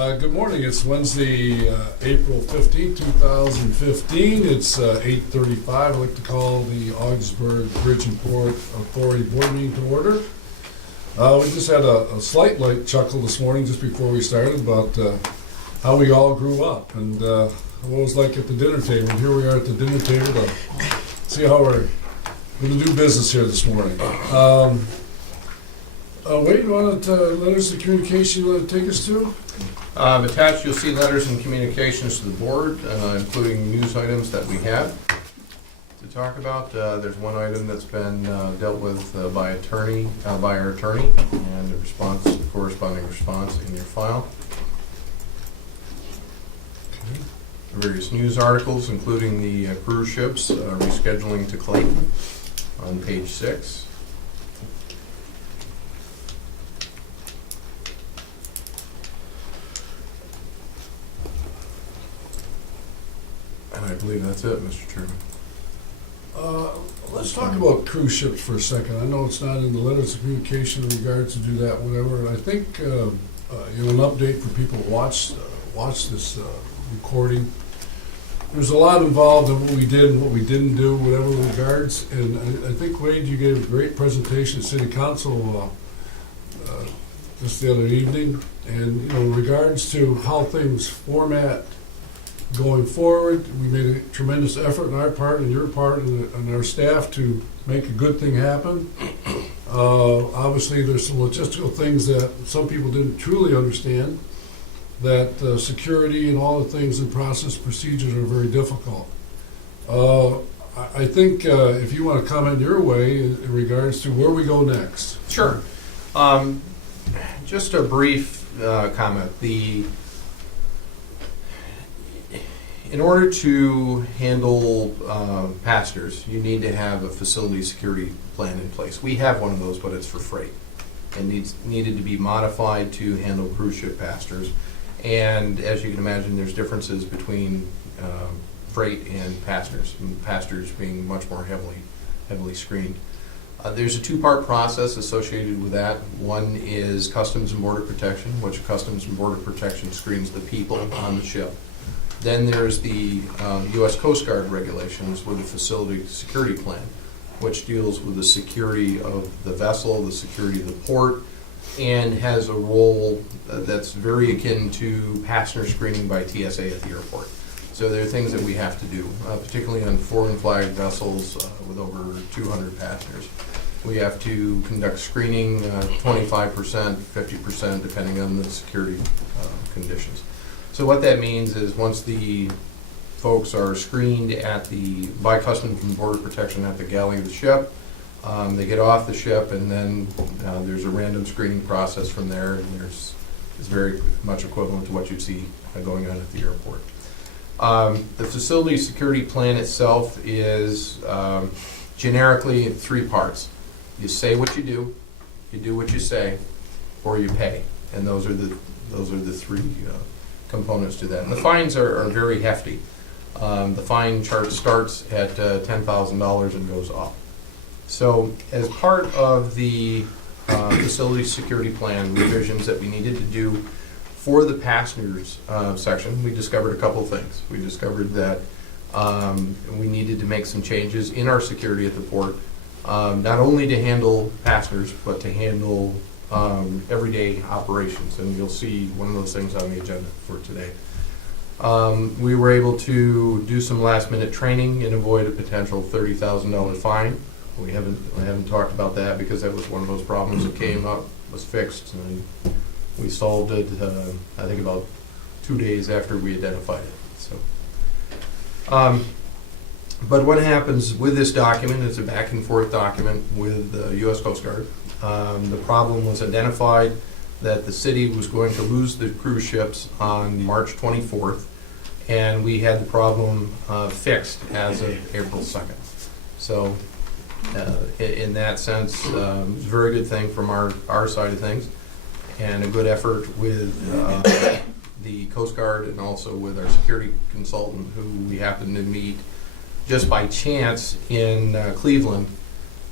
Good morning. It's Wednesday, April 15th, 2015. It's 8:35. I'd like to call the Ogdensburg Bridge and Port Authority Board meeting to order. We just had a slight light chuckle this morning just before we started about how we all grew up and what it was like at the dinner table. And here we are at the dinner table to see how we're going to do business here this morning. Wade, you want to letters of communication you want to take us to? Attached, you'll see letters and communications to the board, including news items that we have to talk about. There's one item that's been dealt with by our attorney, and the corresponding response in your file. Okay. Various news articles, including the cruise ships rescheduling to Clayton on page 6. And I believe that's it, Mr. Chairman. Let's talk about cruise ships for a second. I know it's not in the letters of communication in regards to do that, whatever. And I think an update for people who watch this recording. There's a lot involved in what we did and what we didn't do, whatever regards. And I think, Wade, you gave a great presentation at City Council just the other evening. And in regards to how things format going forward, we made a tremendous effort on our part and your part and our staff to make a good thing happen. Obviously, there's some logistical things that some people didn't truly understand, that security and all the things and process procedures are very difficult. I think if you want to comment your way in regards to where we go next. Sure. Just a brief comment. In order to handle passengers, you need to have a facility security plan in place. We have one of those, but it's for freight and needed to be modified to handle cruise ship passengers. And as you can imagine, there's differences between freight and passengers being much more heavily screened. There's a two-part process associated with that. One is Customs and Border Protection, which Customs and Border Protection screens the people on the ship. Then there's the U.S. Coast Guard regulations with the facility security plan, which deals with the security of the vessel, the security of the port, and has a role that's very akin to passenger screening by TSA at the airport. So there are things that we have to do, particularly on foreign flag vessels with over 200 passengers. We have to conduct screening 25%, 50%, depending on the security conditions. So what that means is once the folks are screened by Customs and Border Protection at the galley of the ship, they get off the ship, and then there's a random screening process from there, and it's very much equivalent to what you see going on at the airport. The facility security plan itself is generically in 3 parts. You say what you do what you say, or you pay, and those are the 3 components to that. And the fines are very hefty. The fine chart starts at $10,000 and goes up. So as part of the facility security plan revisions that we needed to do for the passengers section, we discovered a couple things. We discovered that we needed to make some changes in our security at the port, not only to handle passengers, but to handle everyday operations, and you'll see one of those things on the agenda for today. We were able to do some last-minute training and avoid a potential $30,000 fine. We haven't talked about that because that was one of those problems that came up, was fixed, and we solved it. I think about 2 days after we identified it. So, but what happens with this document? It's a back-and-forth document with the U.S. Coast Guard. The problem was identified that the city was going to lose the cruise ships on March 24th, and we had the problem fixed as of April 2nd. So in that sense, it was a very good thing from our side of things, and a good effort with the Coast Guard and also with our security consultant, who we happened to meet just by chance in Cleveland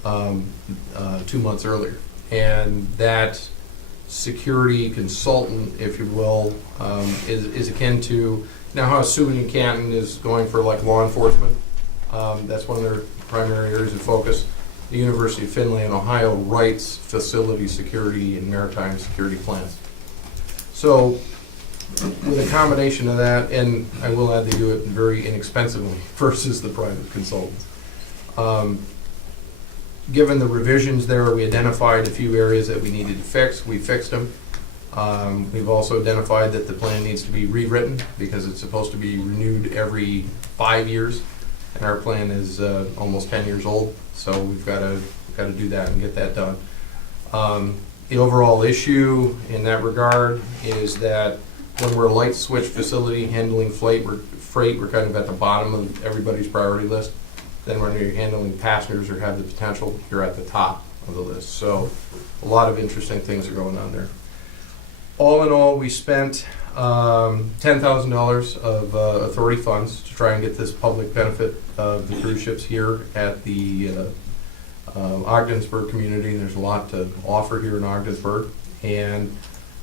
2 months earlier. And that security consultant, if you will, is akin to, now how SUNY Canton is going for like law enforcement. That's one of their primary areas of focus. The University of Findlay in Ohio writes facility security and maritime security plans. So with a combination of that, and I will add they do it very inexpensively versus the private consultants. Given the revisions there, we identified a few areas that we needed to fix. We fixed them. We've also identified that the plan needs to be rewritten because it's supposed to be renewed every 5 years, and our plan is almost 10 years old. So we've got to do that and get that done. The overall issue in that regard is that when we're a light switch facility handling freight, we're kind of at the bottom of everybody's priority list. Then when you're handling passengers or have the potential, you're at the top of the list. So a lot of interesting things are going on there. All in all, we spent $10,000 of authority funds to try and get this public benefit of the cruise ships here at the Ogdensburg community. There's a lot to offer here in Ogdensburg, and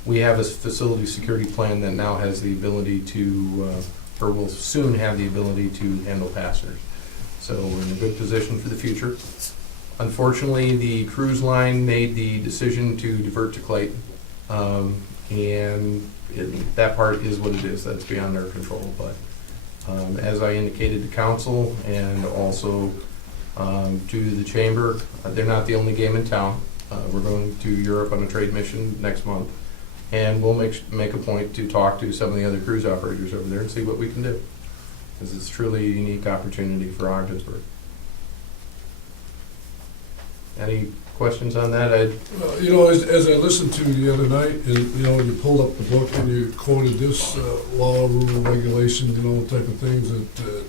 we have a facility security plan that now has the ability to, or will soon have the ability to handle passengers. So we're in a good position for the future. Unfortunately, the cruise line made the decision to divert to Clayton, and that part is what it is. That's beyond our control. But as I indicated to council and also to the chamber, they're not the only game in town. We're going to Europe on a trade mission next month, and we'll make a point to talk to some of the other cruise operators over there and see what we can do, because it's truly a unique opportunity for Ogdensburg. Any questions on that? You know, as I listened to you the other night, and you know, you pulled up the book and you quoted this law, rule, regulation, you know, type of things, that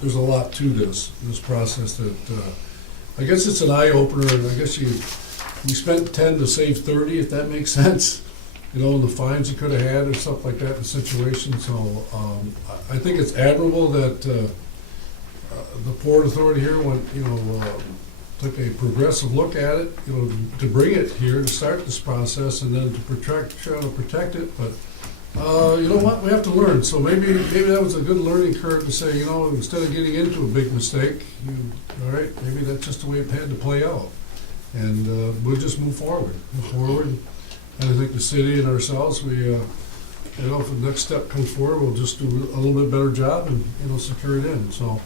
there's a lot to this process that I guess it's an eye opener, and I guess we spent 10 to save 30, if that makes sense. You know, the fines you could have had or stuff like that in the situation. So I think it's admirable that the Port Authority here went, you know, took a progressive look at it, you know, to bring it here to start this process and then to protect it. But you know what, we have to learn. So maybe that was a good learning curve to say, you know, instead of getting into a big mistake, all right, maybe that's just the way it had to play out, and we'll just move forward. And I think the city and ourselves, we, you know, if the next step comes forward, we'll just do a little bit better job and, you know, secure it in. So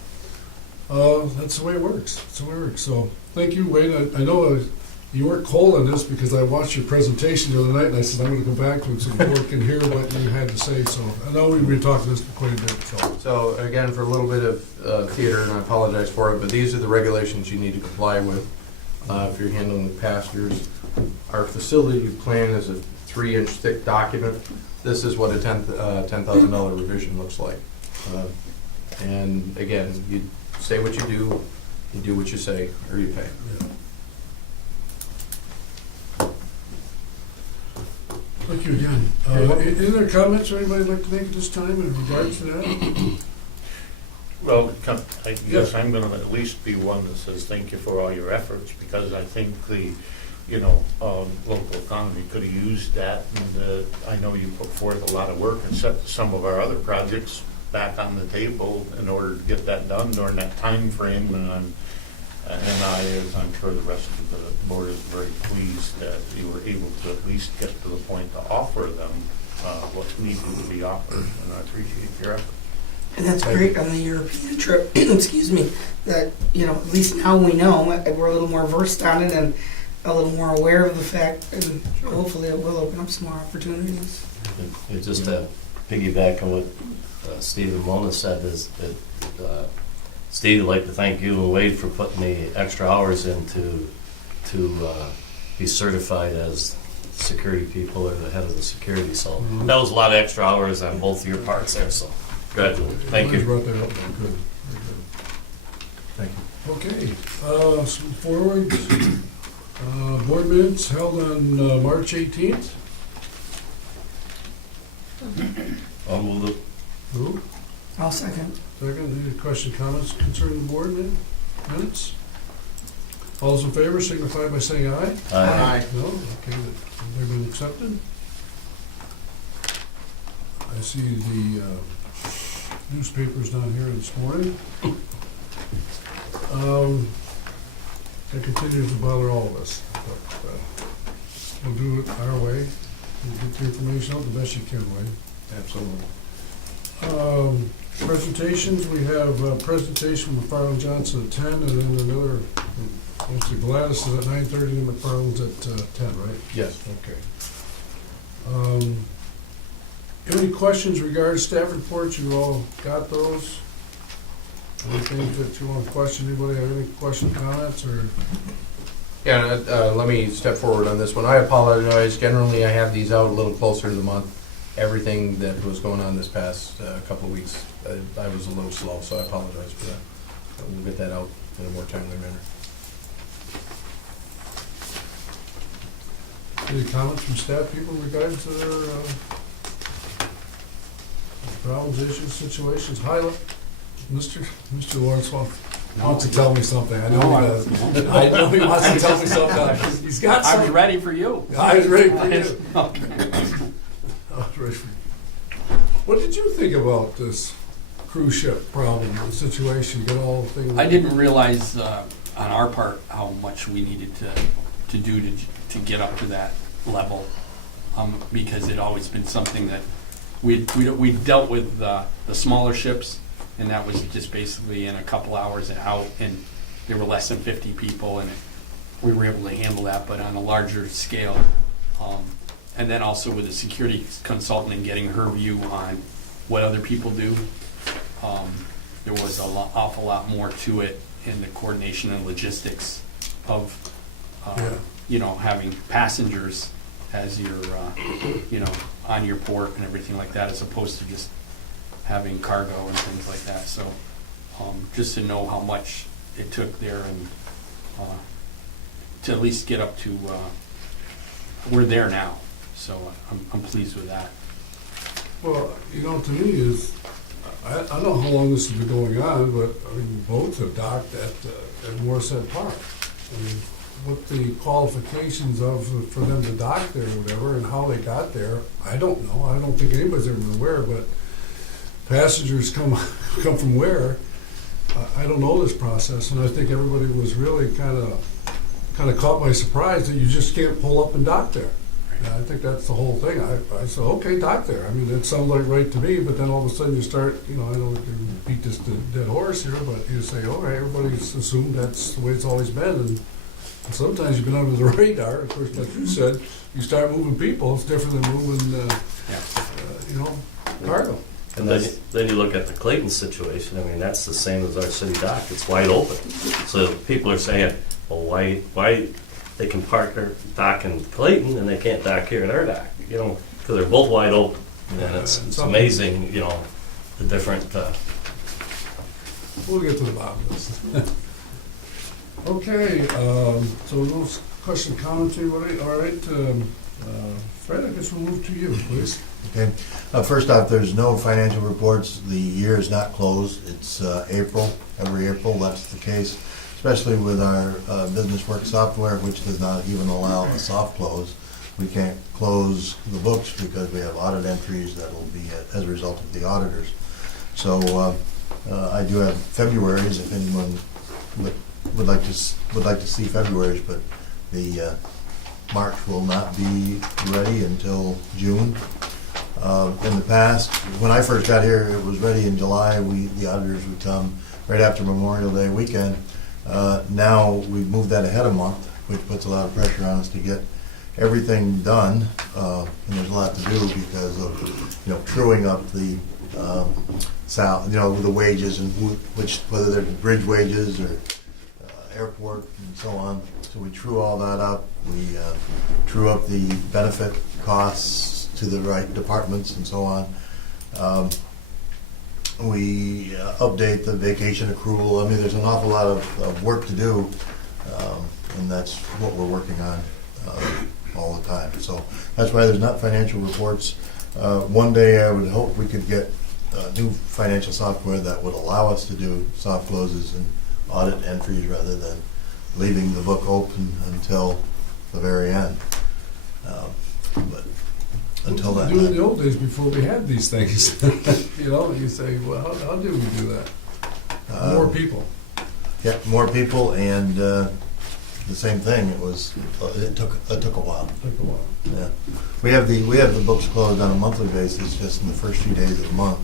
that's the way it works. That's the way it works. So thank you, Wayne. I know you weren't cold on this because I watched your presentation the other night, and I said I'm going to go back to it so the board can hear what you had to say. So I know we've been talking this for quite a bit. So again, for a little bit of theater, and I apologize for it, but these are the regulations you need to comply with if you're handling the passengers. Our facility plan is a 3-inch thick document. This is what a $10,000 revision looks like. And again, you say what you do what you say, or you pay. Yeah. Thank you again. Any other comments or anybody would like to make at this time in regards to that? Well, I guess I'm going to at least be one that says thank you for all your efforts, because I think the, you know, local economy could have used that, and I know you put forth a lot of work and set some of our other projects back on the table in order to get that done during that time frame, and as I'm sure the rest of the board is very pleased that you were able to at least get to the point to offer them what needed to be offered, and I appreciate your effort. And that's great on the European trip, excuse me, that, you know, at least now we know, we're a little more versed on it and a little more aware of the fact, and hopefully it will open up some more opportunities. And just to piggyback on what Steve and Mona said, is that Steve, I'd like to thank you and Wade for putting the extra hours in to be certified as security people or the head of the security. So that was a lot of extra hours on both of your parts there. So good. Thank you. Brought that up. Good. Thank you. Okay. Let's move forward. Board minutes held on March 18th. I'll move it. Who? I'll second. Second. Any question, comments concerning the board minutes? All those in favor signify by saying aye. Aye. No? Okay, they've been accepted. I see the newspaper's not here this morning. That continues to bother all of us, but we'll do it our way. We'll get the information out the best you can, Wayne. Absolutely. Presentations, we have a presentation from McFarland Johnson at 10, and then another, let's see, Gladys is at 9:30, and McFarland's at 10, right? Yes. Okay. Any questions regarding staff reports? You all got those? Anything that you want to question? Anybody have any questions, comments, or? Yeah, let me step forward on this one. I apologize. Generally, I have these out a little closer to the month. Everything that was going on this past couple of weeks, I was a little slow, so I apologize for that. But we'll get that out in a more timely manner. Any comments from staff people regarding to their problems, issues, situations? Highlight, Mr. Lawrence wants to tell me something. I know he does. I know he wants to tell me something. He's got I was something. ready for you. I was ready for you. I was ready for you. What did you think about this cruise ship problem, the situation, get all the things? I didn't realize on our part how much we needed to do to get up to that level, because it always been something that we dealt with the smaller ships, and that was just basically in a couple hours out, and there were less than 50 people, and we were able to handle that, but on a larger scale. And then also with the security consultant and getting her view on what other people do, there was an awful lot more to it in the coordination and logistics of, having passengers as your, on your port and everything like that, as opposed to just having cargo and things like that. So just to know how much it took there, and to at least get up to, we're there now. So I'm pleased with that. Well, to me is, I don't know how long this has been going on, but I mean, boats have docked at Morset Park. I mean, what the qualifications for them to dock there or whatever, and how they got there, I don't know. I don't think anybody's ever been aware, but passengers come from where? I don't know this process, and I think everybody was really kind of caught by surprise that you just can't pull up and dock there. I think that's the whole thing. I said, okay, dock there. I mean, that sounds like right to me, but then all of a sudden you start, I know you beat this dead horse here, but you say, all right, everybody's assumed that's the way it's always been, and sometimes you've been under the radar. Of course, like you said, you start moving people, it's different than moving, cargo. And then you look at the Clayton situation, I mean, that's the same as our city dock, it's wide open. So people are saying, well, why they can park their dock in Clayton and they can't dock here in our dock, because they're both wide open. And it's amazing, the different. We'll get to the bottom of this. Okay, so those question, comments, anybody? All right, Fred, I guess we'll move to you, please. Okay. First off, there's no financial reports. The year is not closed. It's April. Every April, that's the case, especially with our business work software, which does not even allow a soft close. We can't close the books because we have audit entries that will be as a result of the auditors. So I do have February's if anyone would like to see February's, but the March will not be ready until June. In the past, when I first got here, it was ready in July. The auditors would come right after Memorial Day weekend. Now we've moved that ahead a month, which puts a lot of pressure on us to get everything done. And there's a lot to do because of truing up the the wages and whether they're bridge wages or airport and so on. So we true all that up. We true up the benefit costs to the right departments and so on. We update the vacation accrual. I mean, there's an awful lot of work to do, and that's what we're working on all the time. So that's why there's not financial reports. One day I would hope we could get new financial software that would allow us to do soft closes and audit entries rather than leaving the book open until the very end. But until that Do in time. the old days before we had these things, you know, you say, well, how did we do that? More people. Yeah, more people, and the same thing. It took a while. Took a while. Yeah, we have the books closed on a monthly basis, just in the first few days of the month.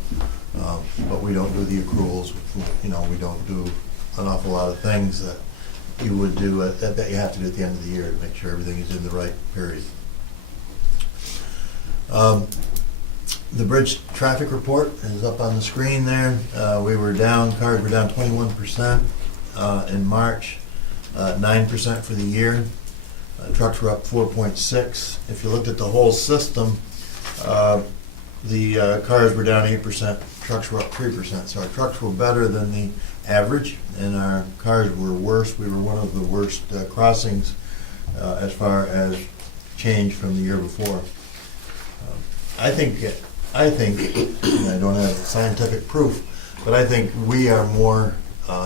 But we don't do the accruals. You know, we don't do an awful lot of things that you would do that you have to do at the end of the year to make sure everything is in the right period. The bridge traffic report is up on the screen there. Cars were down 21% in March, 9% for the year. Trucks were up 4.6. If you looked at the whole system, the cars were down 8%, trucks were up 3%. So our trucks were better than the average, and our cars were worse. We were one of the worst crossings as far as change from the year before. I think, and I don't have scientific proof, but I think we are more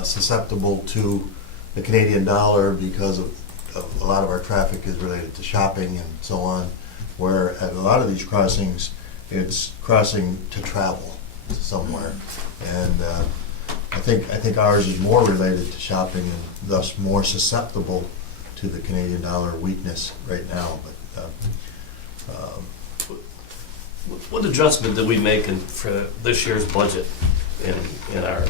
susceptible to the Canadian dollar because of a lot of our traffic is related to shopping and so on, where at a lot of these crossings, it's crossing to travel somewhere. And I think ours is more related to shopping and thus more susceptible to the Canadian dollar weakness right now. But What adjustment did we make for this year's budget in our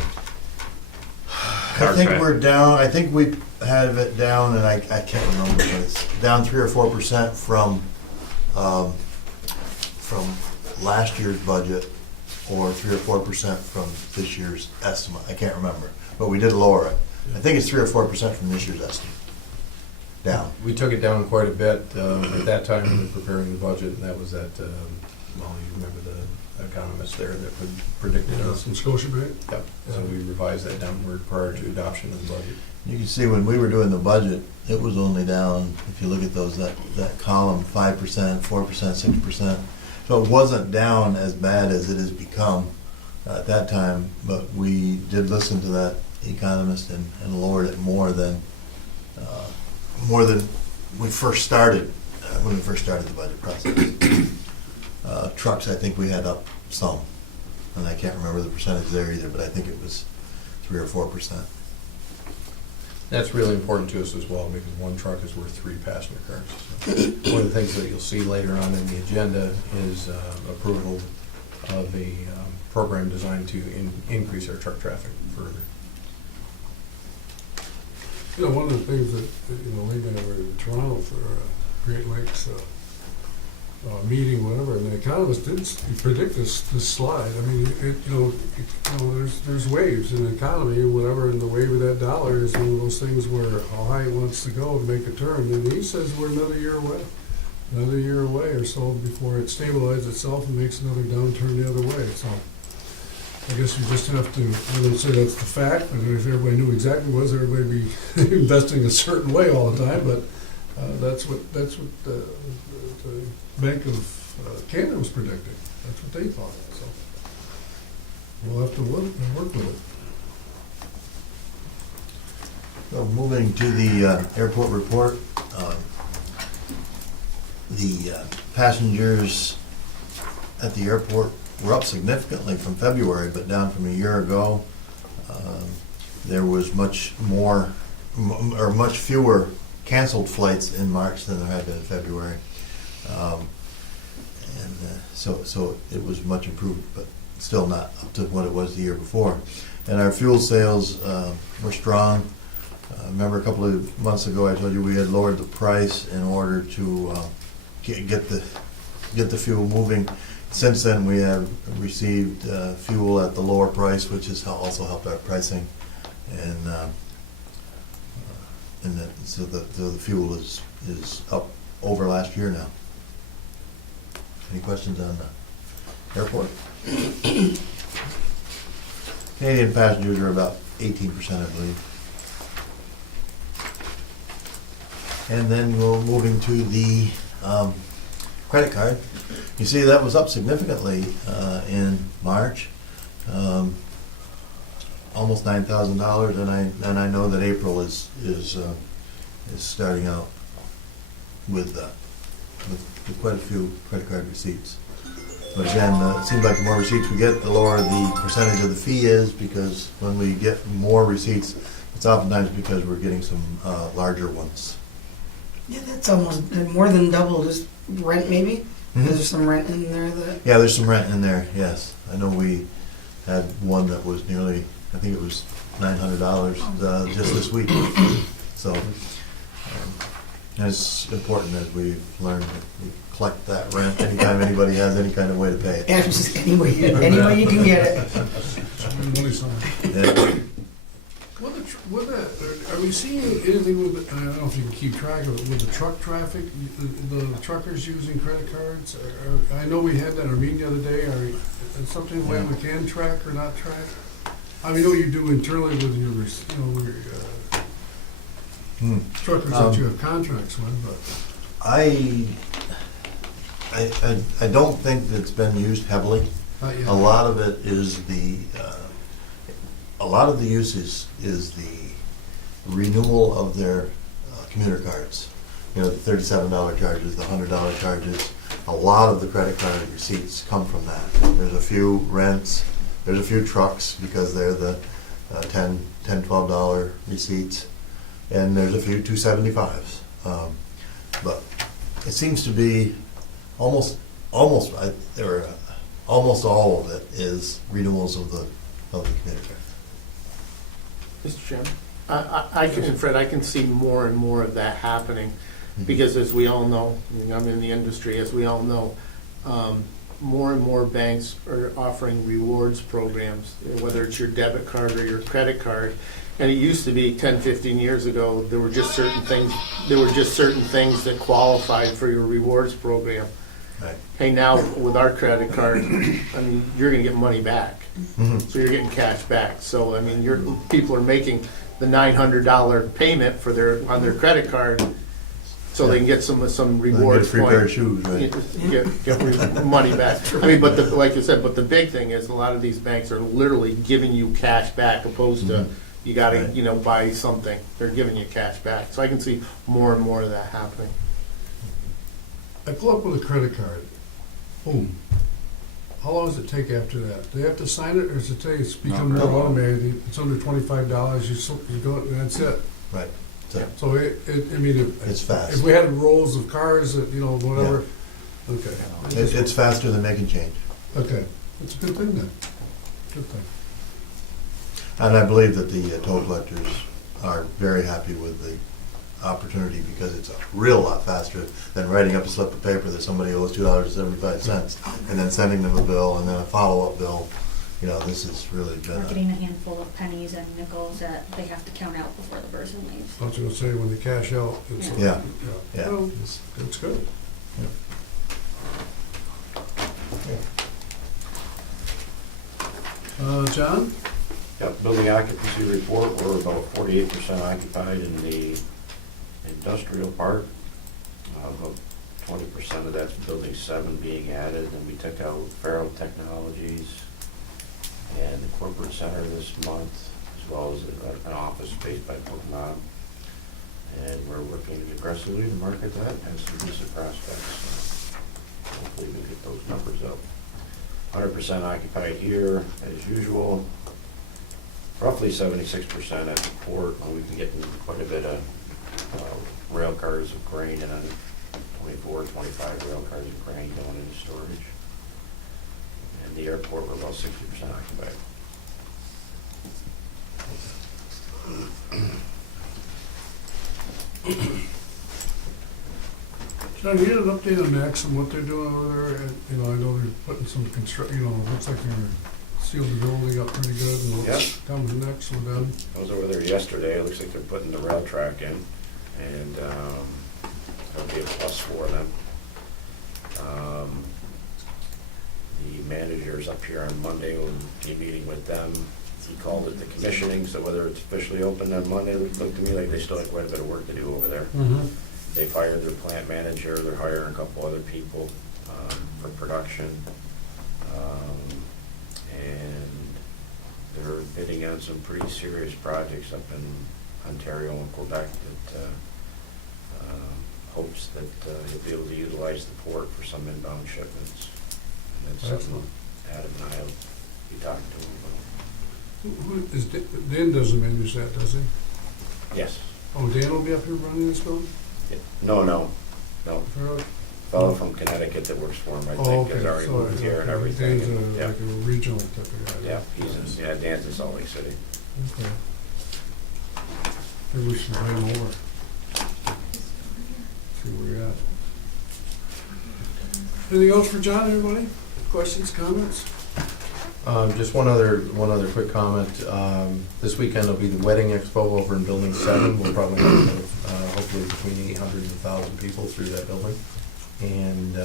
I think we're down. I think we have it down, and I can't remember, but it's down 3 or 4% from last year's budget, or 3 or 4% from this year's estimate. I can't remember, but we did lower it. I think it's 3 or 4% from this year's estimate. Down. We took it down quite a bit at that time when we were preparing the budget, and that was at, well, you remember the economist there that predicted us. From Scotiabank? Yep, so we revised that downward prior to adoption of the budget. You can see when we were doing the budget, it was only down, if you look at those, that column, 5%, 4%, 6%. So it wasn't down as bad as it has become at that time, but we did listen to that economist and lowered it more than we first started, when we first started the budget process. Trucks, I think we had up some, and I can't remember the percentage there either, but I think it was 3 or 4%. That's really important to us as well, because one truck is worth 3 passenger cars. So one of the things that you'll see later on in the agenda is approval of a program designed to increase our truck traffic further. You know, one of the things that, you know, Lee and I were in Toronto for Great Lakes meeting, whatever, and the economist did predict this slide. I mean, there's waves in the economy or whatever, and the wave of that dollar is one of those things where how high it wants to go to make a turn. And he says we're another year away or so before it stabilizes itself and makes another downturn the other way. So I guess you just have to, I don't say that's the fact, but if everybody knew exactly what it was, everybody would be investing a certain way all the time, but that's what the Bank of Canada was predicting. That's what they thought, so we'll have to work with it. So moving to the airport report, the passengers at the airport were up significantly from February, but down from a year ago. There was much fewer canceled flights in March than there had been in February. So it was much improved, but still not up to what it was the year before. And our fuel sales were strong. Remember a couple of months ago I told you we had lowered the price in order to get the fuel moving. Since then we have received fuel at the lower price, which has also helped our pricing, so the fuel is up over last year now. Any questions on the airport? Canadian passengers are about 18%, I believe. And then we're moving to the credit card. You see that was up significantly in March, almost $9,000, and I know that April is is starting out with quite a few credit card receipts. But again, it seems like the more receipts we get, the lower the percentage of the fee is, because when we get more receipts, it's oftentimes because we're getting some larger ones. Yeah, that's almost more than double, just rent maybe? There's some rent in there that, Yeah, there's some rent in there, yes. I know we had one that was nearly, I think it was $900 just this week. So, and it's important as we've learned that we collect that rent anytime anybody has any kind of way to pay it. yeah, it's just any way you can get it. Money sign. Yeah. Are we seeing anything with, I don't know if you can keep track of it, with the truck traffic, the truckers using credit cards? I know we had that in our meeting the other day, is something way we can track or not track? I mean, I know you do internally with your, your truckers that you have contracts with, but. I don't think it's been used heavily. Not yet. A lot of it is a lot of the use is the renewal of their commuter cards. You know, the $37 charges, the $100 charges. A lot of the credit card receipts come from that. There's a few rents, there's a few trucks because they're the $10, $12 receipts, and there's a few 275s. But it seems to be almost all of it is renewals of the commuter card. Mr. Chairman, I can, Fred, I can see more and more of that happening, because as we all know, I mean, I'm in the industry, as we all know, more and more banks are offering rewards programs, whether it's your debit card or your credit card. And it used to be 10, 15 years ago, there were just certain things that qualified for your rewards program. Right. Hey, now with our credit card, I mean, you're gonna get money back. So you're getting cash back. So, I mean, people are making the $900 payment for on their credit card, so they can get some rewards. Get a free pair of shoes, right? Get money back. I mean, but like you said, but the big thing is a lot of these banks are literally giving you cash back, opposed to you gotta, buy something. They're giving you cash back. So I can see more and more of that happening. I pull up with a credit card, boom. How long does it take after that? Do they have to sign it, or does it take, it's become more automated, it's under $25, you go, and that's it? Right. So So it's fast. if we had rows of cars that, whatever, okay. It's faster than making change. Okay, it's a good thing then, good thing. And I believe that the toll collectors are very happy with the opportunity, because it's a real lot faster than writing up a slip of paper that somebody owes $2.75 and then sending them a bill and then a follow-up bill. This is really good. Or getting a handful of pennies and nickels that they have to count out before the person leaves. I was gonna say, when they cash out, it's. Yeah. Well, it's good. John? Yep, building occupancy report, we're about 48% occupied in the industrial park. About 20% of that's building 7 being added, and we took out Farrell Technologies and the corporate center this month, as well as an office space by Pokemon. And we're working aggressively to market that and some decent prospects. So hopefully we get those numbers up. 100% occupied here as usual. Roughly 76% at the port, and we've been getting quite a bit of rail cars of grain, and 24, 25 rail cars of grain going into storage. And the airport, we're about 60% occupied. John, you get an update on Maxim, what they're doing over there? I know they're putting some looks like they're sealed the building up pretty good, and what's coming next with them? I was over there yesterday. It looks like they're putting the rail track in, and that'll be a plus for them. The manager's up here on Monday. We'll be meeting with them. He called it the commissioning, so whether it's officially open on Monday, it looked to me like they still have quite a bit of work to do over there. They fired their plant manager. They're hiring a couple other people for production. And they're bidding on some pretty serious projects up in Ontario and Quebec that hopes that he'll be able to utilize the port for some inbound shipments. And that's something Excellent. Adam and I will be talking to him about. Who is, Dan doesn't manage that, does he? Yes. Oh, Dan will be up here running this building? No. Really? Fellow from Connecticut that works for him, I Oh, think, okay. has already moved here and everything. Dan's and- yeah. like a regional type of guy. Yeah, Dan's in Salt Lake City. Okay. Maybe we should bring him over. See where we're at. Anything else for John, everybody? Questions, comments? Just one other quick comment. This weekend will be the Wedding Expo over in Building 7. We'll probably have hopefully between 800 and 1,000 people through that building. And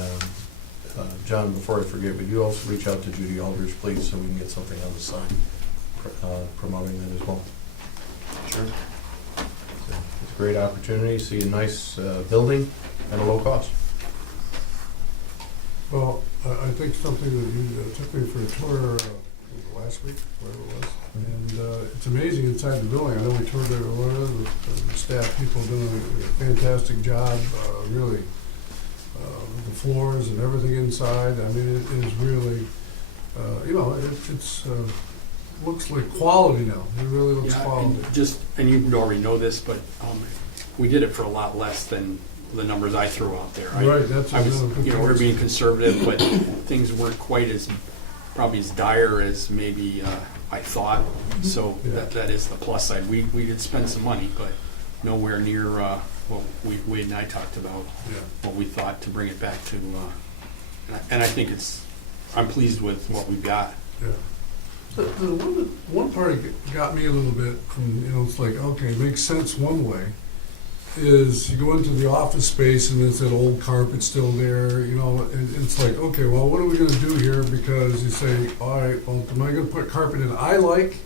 John, before I forget, would you also reach out to Judy Aldridge, please, so we can get something on the side promoting that as well? Sure. So it's a great opportunity, see a nice building at a low cost. Well, I think something that you took me for a tour last week, whatever it was, and it's amazing inside the building. I know we toured there, the staff people doing a fantastic job, really. The floors and everything inside, I mean, it is really, it's looks like quality now. It really looks Yeah, quality. and you already know this, but we did it for a lot less than the numbers I threw out there. Right, that's I was, another good we're point. being conservative, but things weren't quite probably as dire as maybe I thought. So Yeah. that is the plus side. We did spend some money, but nowhere near what Wade and I talked about, Yeah. what we thought to bring it back to. And I think I'm pleased with what we've got. Yeah. The one part that got me a little bit from, it's like, okay, it makes sense one way, is you go into the office space and it's that old carpet still there, and it's like, okay, well, what are we gonna do here? Because you say, all right, well, am I gonna put carpet in I like,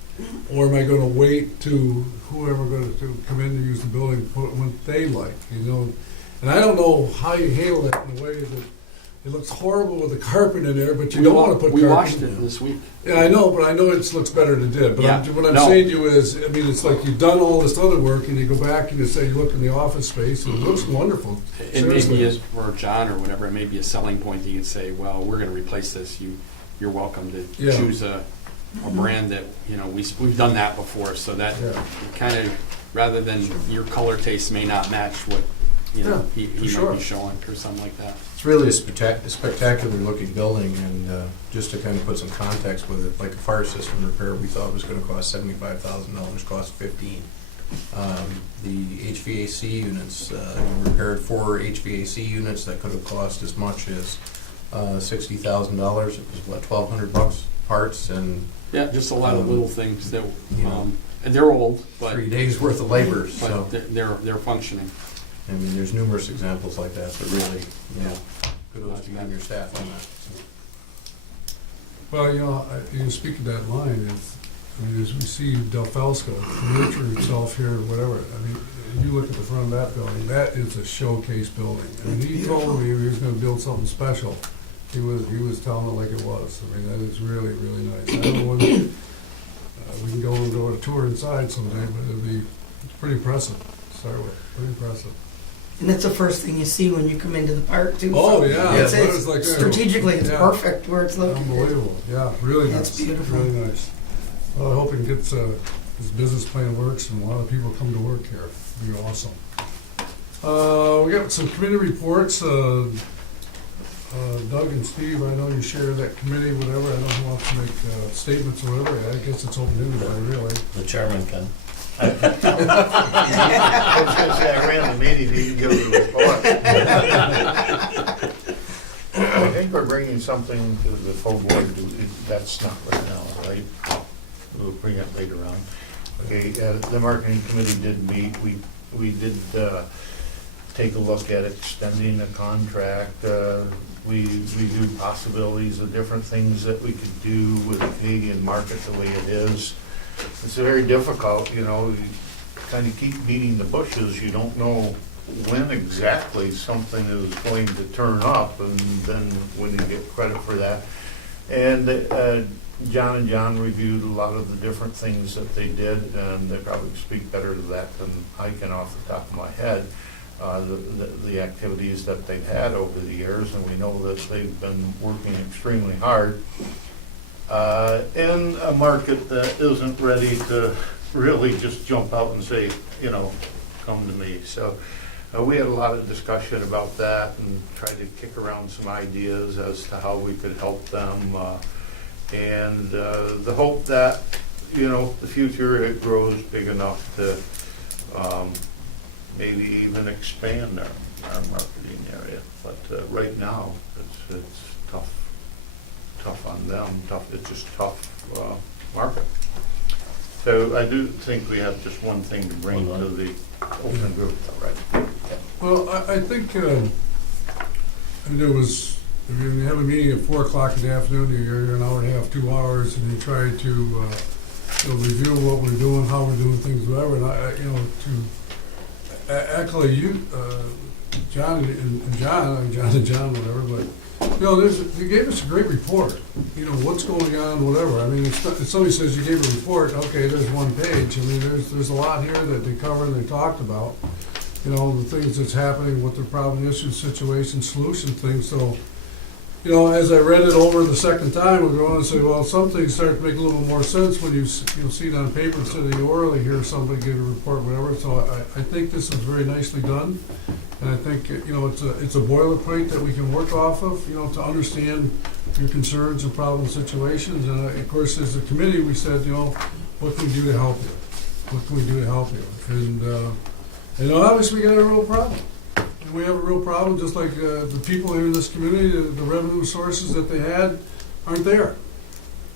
or am I gonna wait to whoever going to come in to use the building, put what they like, And I don't know how you handle that in a way that it looks horrible with the carpet in there, but you don't want to put carpet. We washed it this week. Yeah, I know, but I know it looks better than it did. But Yeah. what I'm No. saying to you is, I mean, it's like you've done all this other work, and you go back and you say, you look in the office space, and it looks wonderful. It may Seriously. be, or John or whatever, it may be a selling point that you can say, well, we're gonna replace this, you're welcome to Yeah. choose a brand that, we've done that before, so that Yeah. kind of, rather than your color taste may not match what, Yeah, he for might sure. be showing, or something like that. It's really a spectacular looking building, and just to kind of put some context with it, like a fire system repair, we thought was going to cost $75,000, cost $15,000. The HVAC units, we repaired 4 HVAC units that could have cost as much as $60,000. It was what, $1,200 parts and Yeah, just a lot of Um, little things that, you know, and they're old, but 3 days worth of labor. So but they're functioning. I mean, there's numerous examples like that. So really, kudos to you and your staff on that. Well, you speak of that line, as we see Del Falsco nurture itself here, whatever. I mean, you look at the front of that building, that is a showcase building. And he told me he was going to build something special. He was telling it like it was. I mean, that is really, really nice. I don't know when we can go and do a tour inside someday, but it's pretty impressive to start with. Pretty impressive. And that's the first thing you see when you come into the park too. Oh, So yeah. It's, It it's was like, strategically, it's yeah. perfect where it's located. Unbelievable. Yeah, really nice. That's beautiful. Really nice. Well, I hope he gets his business plan works and a lot of people come to work here. It'd be awesome. We got some committee reports. Doug and Steve, I know you share that committee, whatever. I don't know who wants to make statements or whatever. I guess it's open to everybody, really. The chairman can. I was gonna say, I ran the meeting, you can give the report. I think we're bringing something to the full board, that's not right now, right? We'll bring it later on. Okay, the marketing committee did meet, we did take a look at extending the contract. We reviewed possibilities of different things that we could do with the Canadian market the way it is. It's very difficult, you kind of keep beating the bushes. You don't know when exactly something is going to turn up, and then when you get credit for that. And John reviewed a lot of the different things that they did, and they probably speak better to that than I can off the top of my head. the activities that they've had over the years, and we know that they've been working extremely hard in a market that isn't ready to really just jump out and say, you know, come to me. So we had a lot of discussion about that and tried to kick around some ideas as to how we could help them. And the hope that, you know, the future it grows big enough to maybe even expand our marketing area. But right now, it's tough on them. It's just tough market. So I do think we have just one thing to bring to the open group, all right? Well, I think there was, if you have a meeting at 4 o'clock in the afternoon, you're an hour and a half, 2 hours, and you try to review what we're doing, how we're doing things, whatever. And I to accolade you, John and John, whatever. But you gave us a great report. You know what's going on, whatever. I mean, if somebody says you gave a report, okay, there's one page. I mean, there's a lot here that they covered and they talked about. You know, the things that's happening, what the problem, issues, situation, solution things. So, you know, as I read it over the second time, we go on and say, well, some things start to make a little more sense when you see it on paper instead of you orally hear somebody give a report, whatever. So I think this is very nicely done. And I think, you know, it's a boilerplate that we can work off of, you know, to understand your concerns and problem situations. And of course, as a committee, we said, you know, what can we do to help you? What can we do to help you? And obviously, we got a real problem. And we have a real problem, just like the people here in this community, the revenue sources that they had aren't there.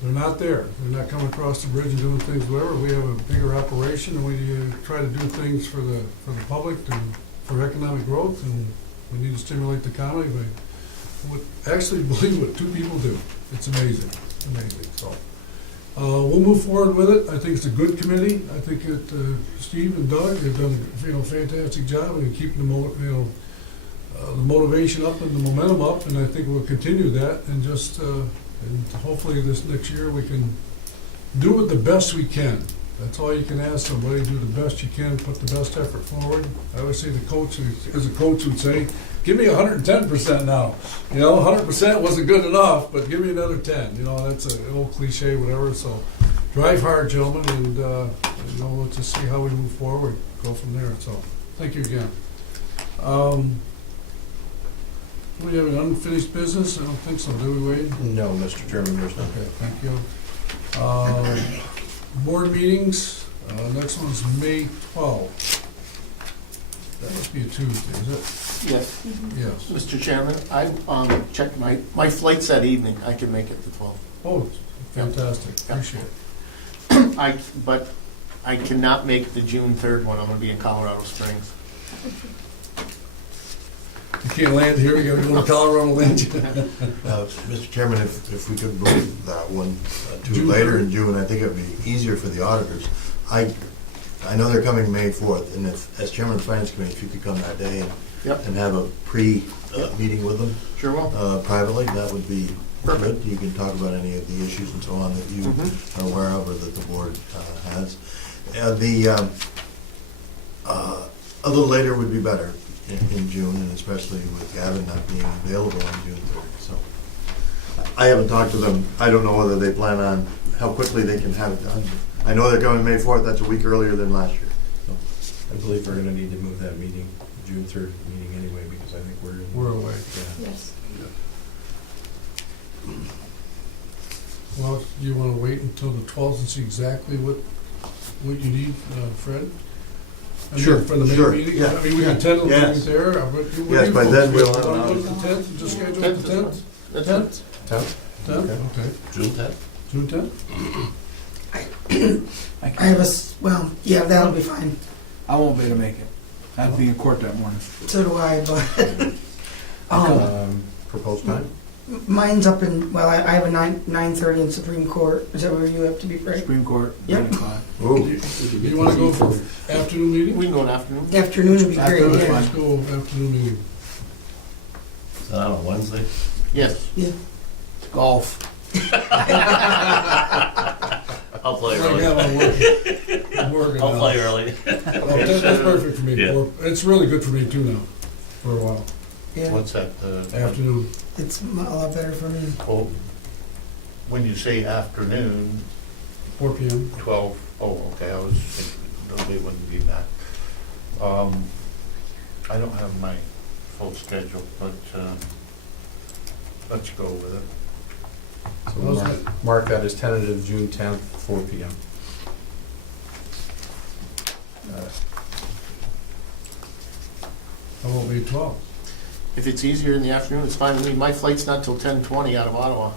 They're not there. They're not coming across the bridge and doing things, whatever. We have a bigger operation, and we try to do things for the public for economic growth, and we need to stimulate the economy. But actually, believe what 2 people do. It's amazing. Amazing. So we'll move forward with it. I think it's a good committee. I think that Steve and Doug have done a fantastic job in keeping the motivation up and the momentum up, and I think we'll continue that. And just and hopefully this next year we can do it the best we can. That's all you can ask somebody. Do the best you can. Put the best effort forward. I always say the coach, as a coach, would say, "Give me 110% now." You know, 100% wasn't good enough, but give me another 10. You know, that's an old cliche, whatever. So, drive hard, gentlemen, and you know, let's just see how we move forward. Go from there. So, thank you again. We have an unfinished business. I don't think so, do we, Wade? No, Mr. Chairman, there's none. Okay, thank you. Board meetings, next one's May 12th. That must be a Tuesday, is it? Yes. Yes. Mr. Chairman, I checked my flights that evening. I can make it to 12. Oh, fantastic, appreciate it. But I cannot make the June 3rd one. I'm going to be in Colorado Springs. You can't land here, you gotta go to Colorado land. Mr. Chairman, if we could move that one to June later 3rd. in June, I think it would be easier for the auditors. I know they're coming May 4th, and if, as Chairman of the Finance Committee, if you could come that day and have a pre-meeting with them Sure will. privately, that would be perfect. You can talk about any of the issues and so on that you are aware of or that the board has. A little later would be better in June, and especially with Gavin not being available on June 3rd. So I haven't talked to them. I don't know whether they plan on how quickly they can have it done. I know they're coming May 4th. That's a week earlier than last year. So I believe we're gonna need to move that meeting, June 3rd meeting anyway, because I think We're away. Yeah. Yes. Well, do you wanna wait until the 12th and see exactly what you need, Fred? I mean, Sure, for the May sure, meeting? yeah, I mean, we can yeah, tentatively yes. there. But what do Yes, you by folks then we'll think? have Want to an go to the 10th and just schedule it the 10th? That's 10th? 10th? 10th, okay. June 10th? June 10th? I have well, yeah, that'll be fine. I won't be able to make it. I have to be in court that morning. So do I, but Proposed time? mine's up in, well, I have a 9:30 in Supreme Court. Is that where you have to be, right? Supreme Court, Yep. 9 o'clock. Do you wanna go for afternoon meeting? We can go in afternoon. Afternoon would be great, Afternoon's yeah. Let's go afternoon meeting. Is that on a Wednesday? Yes. Golf. I'll play Right early. now, I'm working I'll now. play early. That's perfect for me. Yeah. It's really good for me too now, for a while. Yeah, What's that? Afternoon. it's a lot better for me. Oh, when you say afternoon, 4 p.m. 12, oh, okay, I was thinking they wouldn't be back. I don't have my full schedule, but let's go with it. So How's mark that as tentative June 10th, 4 p.m. How about May 12th? If it's easier in the afternoon, it's fine with me. My flight's not till 10:20 out of Ottawa.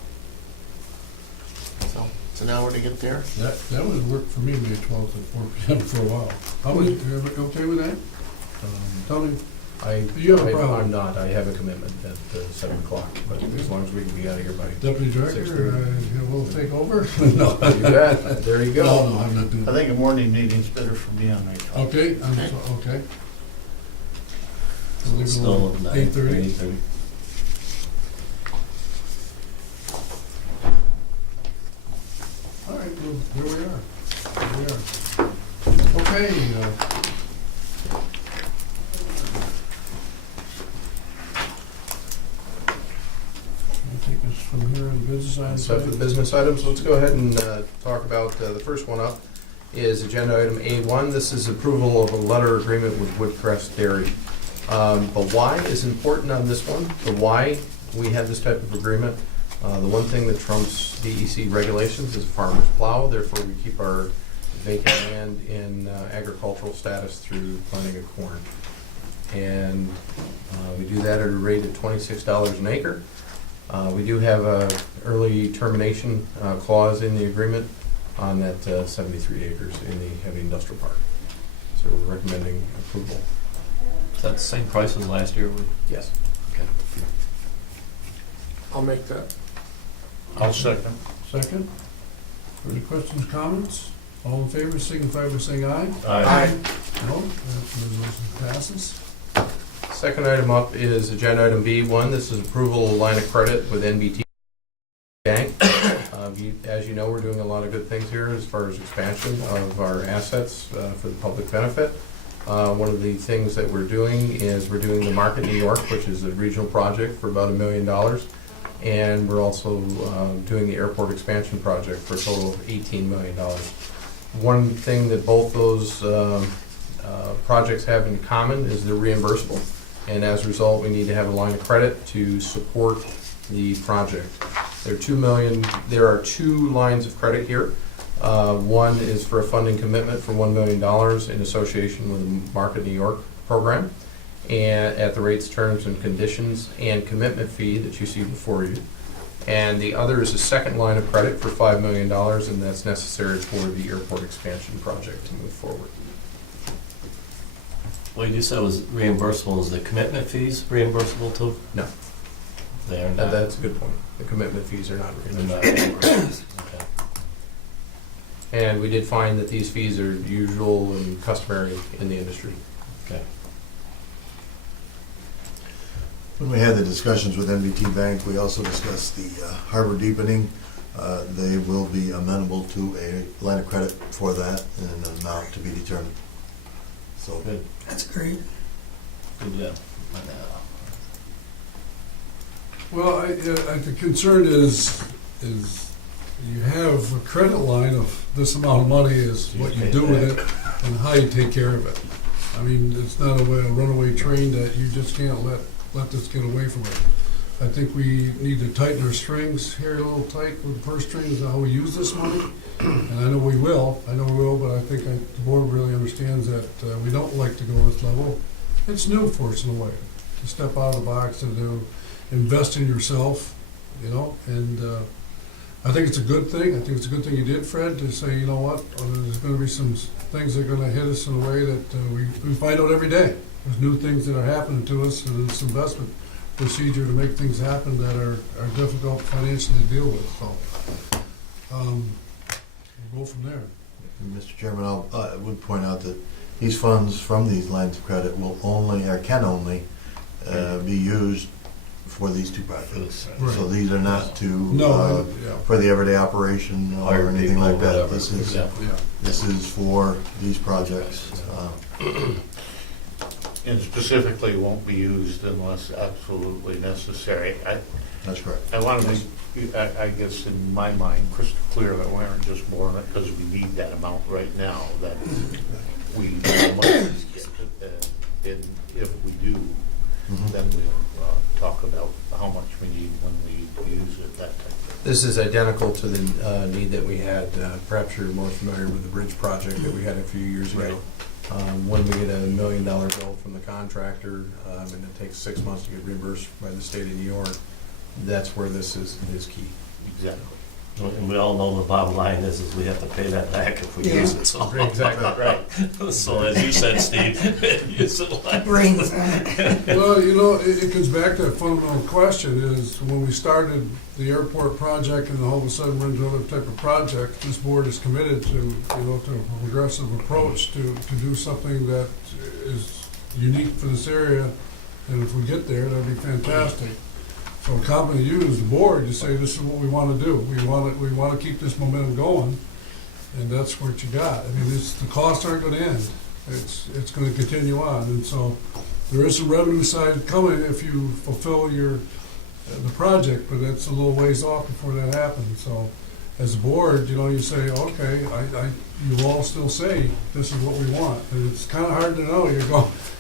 So it's an hour to get there. That would work for me, May 12th at 4 p.m. for a while. How would, you okay with that? Tell me. You have a problem. I'm not. I have a commitment at 7 o'clock, but as long as we can be out of here by Deputy Director, 6:30. will take over? No. You bet. There you go. No, I'm not doing I that. think a morning meeting's better for me on May 12th. Okay, okay. We'll leave it Still alone. 8:30. 8:30. All right, well, here we are. Here we are. Okay. I'll take us from here in business items. So for the business items, let's go ahead and talk about the first one up is agenda item A1. This is approval of a letter agreement with Woodcrest Dairy. The why is important on this one. The why we have this type of agreement. The one thing that trumps DEC regulations is farmer's plow. Therefore, we keep our vacant land in agricultural status through planting of corn. And we do that at a rate of $26 an acre. We do have a early termination clause in the agreement on that 73 acres in the heavy industrial park. So we're recommending approval. Is that the same price as last year? Yes. Okay. I'll make that. I'll second. Second. Any questions, comments? All in favor, signify by saying aye. Aye. No, that resolution passes. Second item up is agenda item B1. This is approval of line of credit with NBT Bank. As you know, we're doing a lot of good things here as far as expansion of our assets for the public benefit. One of the things that we're doing is we're doing the Market New York, which is a regional project for about $1 million. And we're also doing the airport expansion project for a total of $18 million. One thing that both those projects have in common is they're reimbursable. And as a result, we need to have a line of credit to support the project. There are two lines of credit here. One is for a funding commitment for $1 million in association with the Market New York program, and at the rates, terms, and conditions and commitment fee that you see before you. And the other is a second line of credit for $5 million, and that's necessary for the airport expansion project to move forward. What you said was reimbursable. Is the commitment fees reimbursable too? No. They are not. That's a good point. The commitment fees are not They're reimbursable. not reimbursed. Okay. And we did find that these fees are usual and customary in the industry. Okay. When we had the discussions with NBT Bank, we also discussed the harbor deepening. They will be amenable to a line of credit for that and an amount to be determined. So Good. That's great. Good job. Well, the concern is you have a credit line of this amount of money is what you do with it and how you take care of it. I mean, it's not a runaway train that you just can't let this get away from it. I think we need to tighten our strings here a little tight with the purse strings on how we use this money. And I know we will, but I think the board really understands that we don't like to go this level. It's new for us in a way, to step out of the box and to invest in yourself, and I think it's a good thing. I think it's a good thing you did, Fred, to say, you know what, there's going to be some things that are going to hit us in a way that we find out every day. There's new things that are happening to us, and it's investment procedure to make things happen that are difficult financially to deal with. So we'll go from there. Mr. Chairman, I would point out that these funds from these lines of credit will only, or can only, be used for these two projects. Right. So these are not to, No, yeah, for the everyday operation or Hired anything people, like that. whatever. This is, Yeah. yeah. this is for these projects. And specifically won't be used unless absolutely necessary. That's correct. I want to make, I guess in my mind, crystal clear that we aren't just borrowing it because we need that amount right now, that we must get it. And if we do, then we'll talk about how much we need when we use it, that type of thing. This is identical to the need that we had, perhaps you're more familiar with the bridge project that we had a few years ago. When we get a $1 million bill from the contractor, and it takes 6 months to get reimbursed by the state of New York, that's where this is key. Exactly. And we all know the bottom line is we have to pay that back if we use it, so. Exactly right. So as you said, Steve, use it like. Brains. Well, you know, it comes back to a fundamental question is when we started the airport project and all of a sudden we're into another type of project, this board is committed to, you know, to a progressive approach to do something that is unique for this area. And if we get there, that'd be fantastic. So competent you as the board, you say this is what we want to do. We want to keep this momentum going, and that's what you got. I mean, the costs aren't going to end. It's going to continue on, and so there is a revenue side coming if you fulfill the project, but that's a little ways off before that happens. So as a board, you know, you say, okay, you all still say this is what we want, and it's kind of hard to know.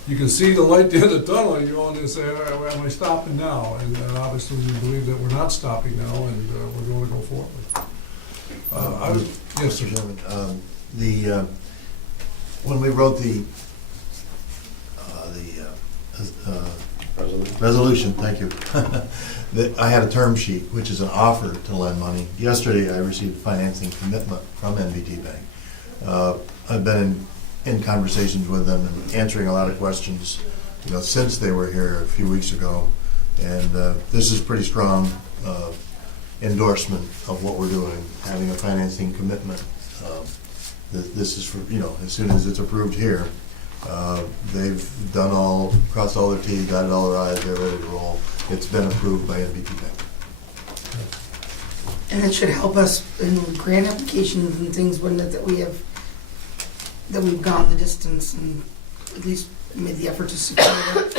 You can see the light at the end of the tunnel, and you go in and say, all right, well, am I stopping now? And obviously we believe that we're not stopping now, and we're going to go forward. Yes, sir. Mr. Chairman, when we wrote the resolution, thank you, I had a term sheet, which is an offer to lend money. Yesterday, I received financing commitment from NBT Bank. I've been in conversations with them and answering a lot of questions, you know, since they were here a few weeks ago. And this is pretty strong endorsement of what we're doing, having a financing commitment. This is for, you know, as soon as it's approved here, they've crossed all their T's, dotted all their I's, they're ready to roll. It's been approved by NBT Bank. And it should help us in grant applications and things, wouldn't it, that we've gone the distance and at least made the effort to secure it.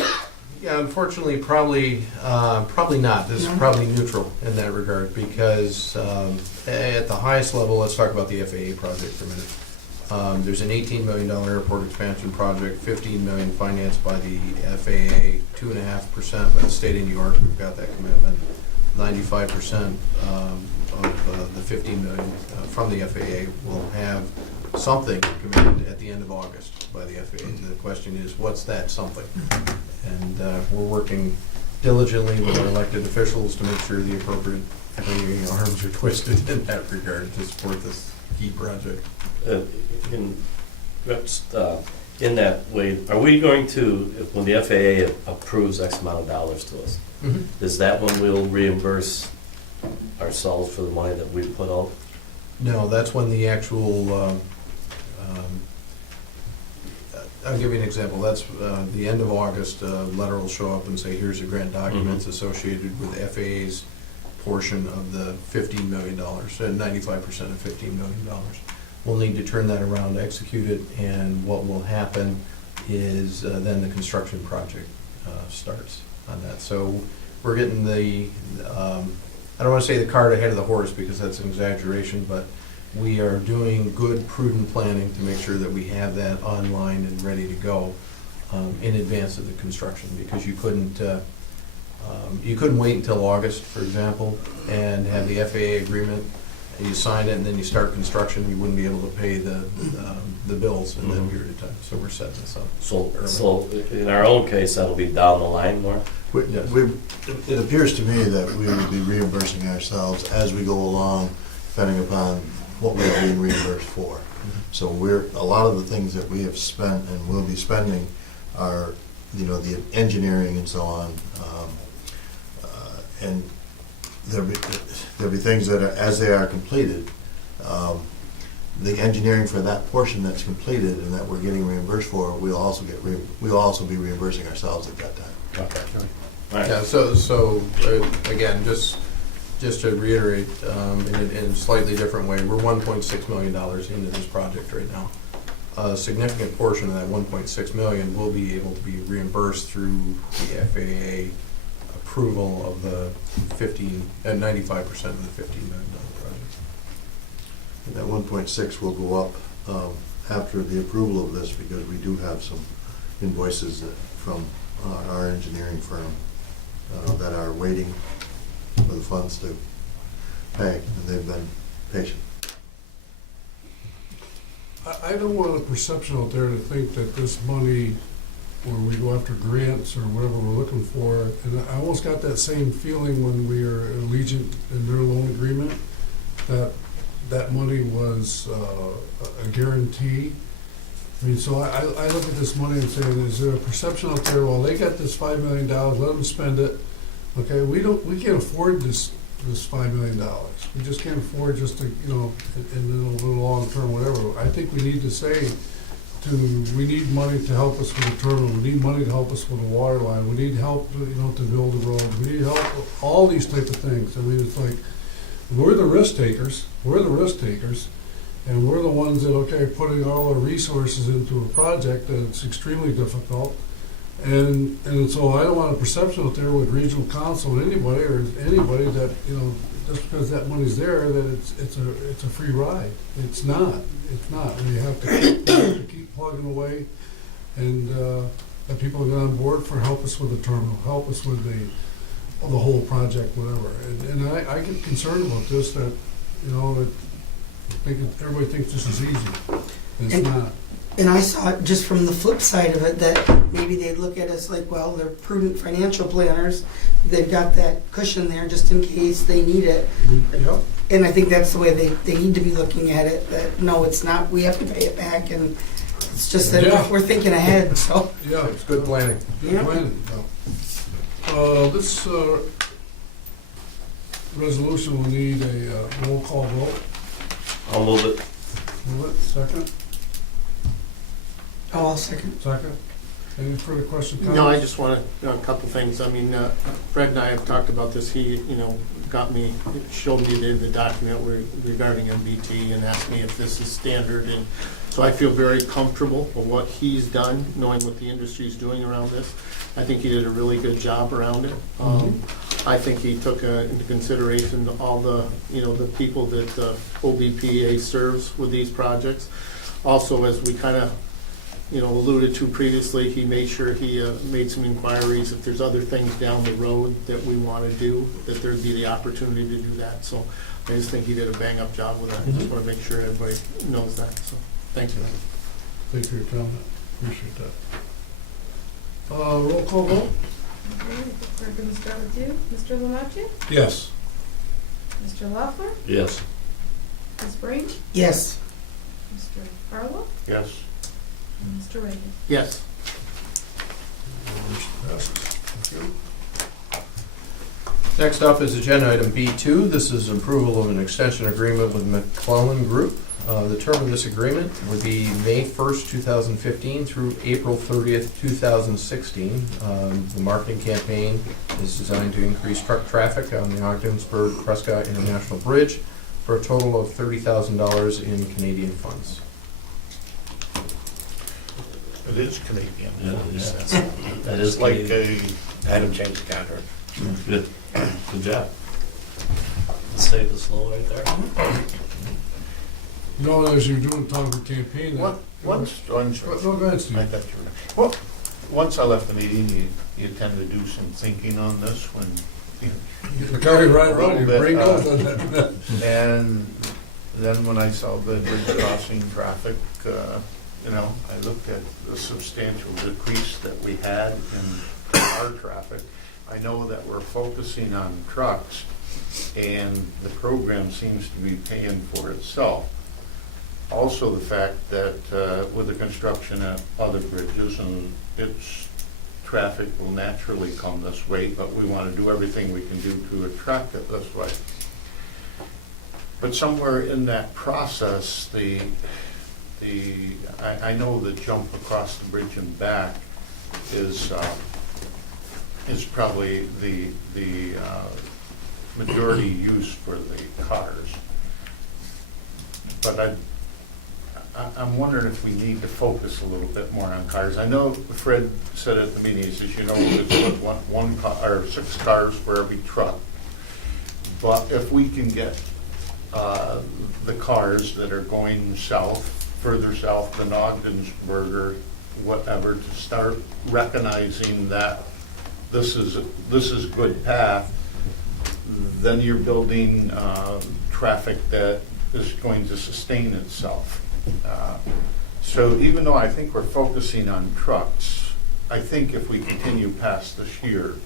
Yeah, unfortunately, probably not. This is No? probably neutral in that regard because at the highest level, let's talk about the FAA project for a minute. There's an $18 million airport expansion project, $15 million financed by the FAA, 2.5% by the state of New York. We've got that commitment. 95% of the $15 million from the FAA will have something committed at the end of August by the FAA. So the question is, what's that something? And we're working diligently with our elected officials to make sure the appropriate FAA arms are twisted in that regard to support this key project. In that way, are we going to, when the FAA approves X amount of dollars to us, is that when we'll reimburse ourselves for the money that we put out? No, that's when the actual, I'll give you an example. That's the end of August, a letter will show up and say, here's your grant documents associated with FAA's portion of the $15 million, 95% of $15 million. We'll need to turn that around, execute it, and what will happen is then the construction project starts on that. So we're getting I don't want to say the cart ahead of the horse because that's an exaggeration, but we are doing good, prudent planning to make sure that we have that online and ready to go in advance of the construction, because you couldn't wait until August, for example, and have the FAA agreement, and you sign it, and then you start construction, you wouldn't be able to pay the bills in that period of time. So we're setting this up. So in our own case, that'll be down the line more? Yes. It appears to me that we will be reimbursing ourselves as we go along, depending upon what we're being reimbursed for. So a lot of the things that we have spent and will be spending are, you know, the engineering and so on. And there'll be things that are, as they are completed, the engineering for that portion that's completed and that we're getting reimbursed for, we'll also be reimbursing ourselves at that time. Okay. Right. Yeah, again, just to reiterate, in a slightly different way, we're $1.6 million into this project right now. A significant portion of that 1.6 million will be able to be reimbursed through the FAA approval of the 95% of the $15 million project. And that 1.6 will go up after the approval of this, because we do have some invoices from our engineering firm that are waiting for the funds to pay, and they've been patient. I don't want a perception out there to think that this money, where we go after grants or whatever we're looking for, and I almost got that same feeling when we were Allegiant in their loan agreement, that money was a guarantee. I mean, so I look at this money and say, is there a perception out there, well, they got this $5 million, let them spend it. Okay, we can't afford this $5 million. We just can't afford just to, in the long term, whatever. I think we need to say we need money to help us with the terminal, we need money to help us with the water line, we need help, to build the road, we need help, all these type of things. I mean, it's like, we're the risk takers, and we're the ones that, putting all our resources into a project that's extremely difficult. And so I don't want a perception out there with regional council or anybody that, just because that money's there, that it's a free ride. It's not. We have to keep plugging away, and that people get on board for help us with the terminal, help us with the whole project, whatever. And I get concerned about this, that, everybody thinks this is easy. And it's not. And I saw it just from the flip side of it, that maybe they'd look at us like, well, they're prudent financial planners. They've got that cushion there just in case they need it. Yep. And I think that's the way they need to be looking at it, that no, it's not, we have to pay it back, and it's just that Yeah. we're thinking ahead, so. Yeah, It's good planning. good Yeah. planning. This resolution will need a roll call vote. I'll move it. Move it, second? Oh, I'll second. Second. Any further questions? No, I just want a couple things. I mean, Fred and I have talked about this. He, showed me the document regarding MBT and asked me if this is standard. And so I feel very comfortable with what he's done, knowing what the industry is doing around this. I think he did a really good job around it. I think he took into consideration all the people that OBPA serves with these projects. Also, as we kind of alluded to previously, he made sure he made some inquiries if there's other things down the road that we want to do, that there'd be the opportunity to do that. So I just think he did a bang-up job with that. I just want to make sure everybody knows that. So thanks for that. Thanks for your comment. Appreciate that. Roll call vote? Okay, we're going to start with you. Mr. Lamache? Yes. Mr. Loeffler? Yes. Ms. Breen? Yes. Mr. Farlow? Yes. And Mr. Reagan? Yes. Motion passes. Thank you. Next up is agenda item B2. This is approval of an extension agreement with McClellan Group. The term of this agreement would be May 1st, 2015 through April 30th, 2016. The marketing campaign is designed to increase truck traffic on the Ogdensburg-Prescott International Bridge for a total of $30,000 in Canadian funds. It is Canadian. That is It's like Canadian. Adam changed the contract. Good. Good job. Save the slow right there. As you're doing talk of the campaign, Once, I'm sorry. no, go ahead, I Steve. thought you were, well, once I left the meeting, you tend to do some thinking on this when, The car right around, your A little brain bit, goes on that. and then when I saw the bridge crossing traffic, I looked at the substantial decrease that we had in our traffic. I know that we're focusing on trucks, and the program seems to be paying for itself. Also, the fact that with the construction of other bridges, and its traffic will naturally come this way, but we want to do everything we can do to attract it this way. But somewhere in that process, I know the jump across the bridge and back is is probably the majority use for the cars. But I'm wondering if we need to focus a little bit more on cars. I know Fred said at the meeting, he says, you know, it's one car, or 6 cars for every truck. But if we can get the cars that are going south, further south than Ogdensburg or whatever, to start recognizing that this is good path, then you're building traffic that is going to sustain itself. So even though I think we're focusing on trucks, I think if we continue past this year,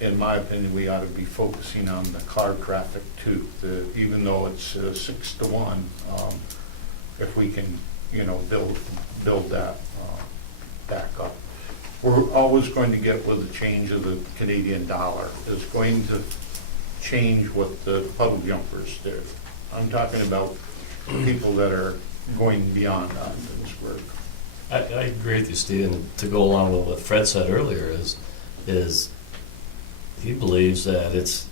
in my opinion, we ought to be focusing on the car traffic too. Even though it's 6 to 1, if we can, you know, build that back up. We're always going to get with the change of the Canadian dollar is going to change what the puddle jumpers do. I'm talking about people that are going beyond Ogdensburg. I agree with you, Steve, and to go along with what Fred said earlier is he believes that it's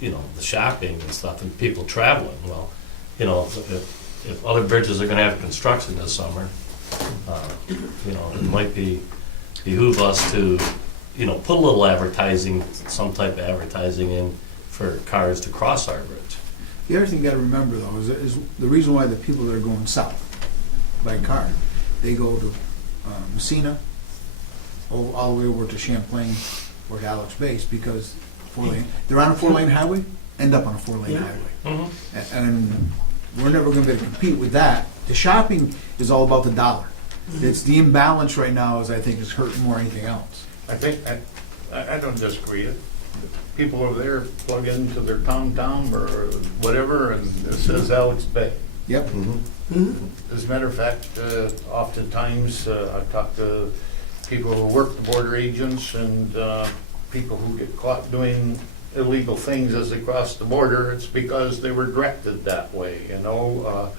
you know, the shopping and stuff and people traveling. Well, you know, if other bridges are gonna have construction this summer, you know, it might behoove us to, you know, put a little advertising, some type of advertising in for cars to cross our bridge. The other thing you gotta remember though is the reason why the people that are going south by car, they go to Messina, all the way over to Champlain or to Alex Base, because they're on a 4-lane highway, end up on a 4-lane highway. And we're never gonna be able to compete with that. The shopping is all about the dollar. It's the imbalance right now is, I think, is hurting more than anything else. I think, I don't disagree. People over there plug into their TomTom or whatever, and it says Alex Bay. Yep. As a matter of fact, oftentimes I've talked to people who work the border agents and people who get caught doing illegal things as they cross the border. It's because they were directed that way, you know.